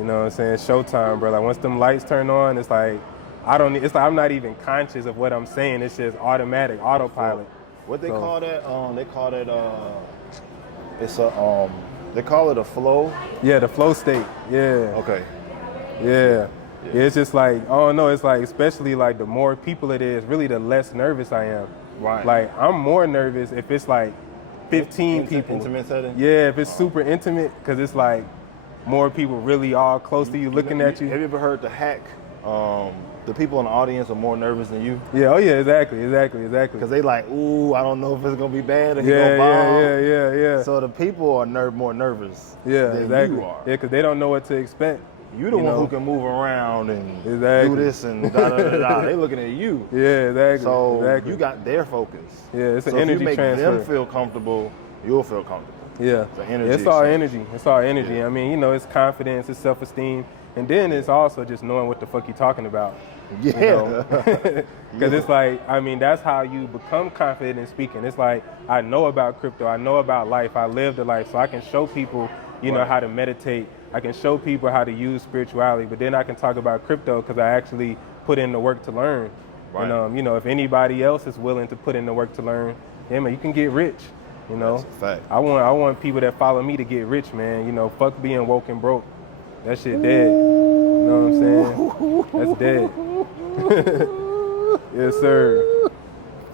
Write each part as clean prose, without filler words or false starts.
You know what I'm saying? Showtime, bro. Like once them lights turn on, it's like it's like I'm not even conscious of what I'm saying. It's just automatic, autopilot. What they call that? They call it it's a they call it a flow. Yeah, the flow state. Yeah. Okay. Yeah. Yeah. It's just like, oh no, it's like, especially like the more people it is, really the less nervous I am. Right. Like I'm more nervous if it's like 15 people. Intimate setting? Yeah, if it's super intimate, because it's like more people really all close to you looking at you. Have you ever heard the hack? The people in the audience are more nervous than you. Yeah, oh yeah, exactly. Because they like, ooh, I don't know if it's gonna be bad or Yeah. So the people are more nervous. Yeah, than exactly. You are. Yeah, because they don't know what to expect. You the one who can move around and do this and da. They looking at you. Yeah, exactly. So you got their focus. Yeah, it's an energy transfer. If you make them feel comfortable, you'll feel comfortable. Yeah, it's all energy. It's all energy. Yeah. I mean, you know, it's confidence, it's self-esteem, and then it's also just knowing what the fuck you're talking about. Yeah. Because it's like, I mean, that's how you become confident in speaking. It's like, I know about crypto, I know about life, I live the life, so I can show people, you know, how to meditate. I can show people how to use spirituality, but then I can talk about crypto because I actually put in the work to learn. Right. And, you know, if anybody else is willing to put in the work to learn, yeah, man, you can get rich. You know, that's a fact. I want people that follow me to get rich, man. You know, fuck being woke and broke. That shit dead. You know what I'm saying? That's dead. Yes, sir.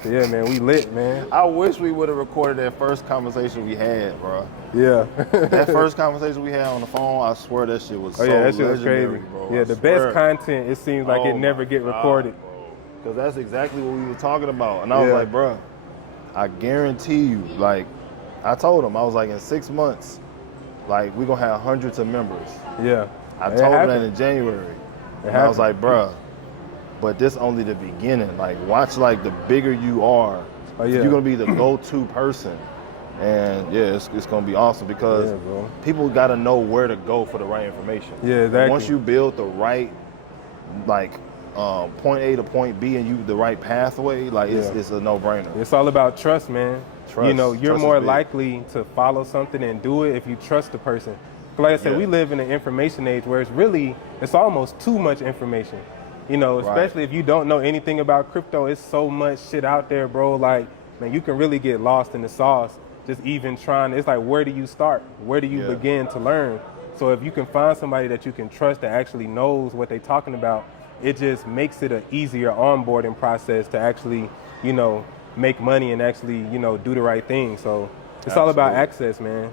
So yeah, man, we lit, man. I wish we would have recorded that first conversation we had, bro. Yeah. That first conversation we had on the phone, I swear that shit was that shit was crazy. Bro. Yeah, the best content, it seems like it never get recorded. Because that's exactly what we were talking about. And I was like, bro, I guarantee you, like, I told him, I was like, in 6 months, like, we're going to have hundreds of members. Yeah. I told him that in January. And I was like, bro, but this only the beginning. Like, watch, like, the bigger you are, you're going to be the go-to person. And, it's going to be awesome because people got to know where to go for the right information. Yeah, exactly. And once you build the right, like, point A to point B and you the right pathway, like it's a no-brainer. It's all about trust, man. Trust. You know, you're more likely to follow something and do it if you trust the person. Like I said, we live in an information age where it's almost too much information. You know, especially if you don't know anything about crypto, it's so much shit out there, bro. Like, man, you can really get lost in the sauce just even trying. It's like, where do you start? Where do you begin to learn? So if you can find somebody that you can trust that actually knows what they're talking about, it just makes it an easier onboarding process to actually, you know, make money and actually, you know, do the right thing. So it's all about access, man.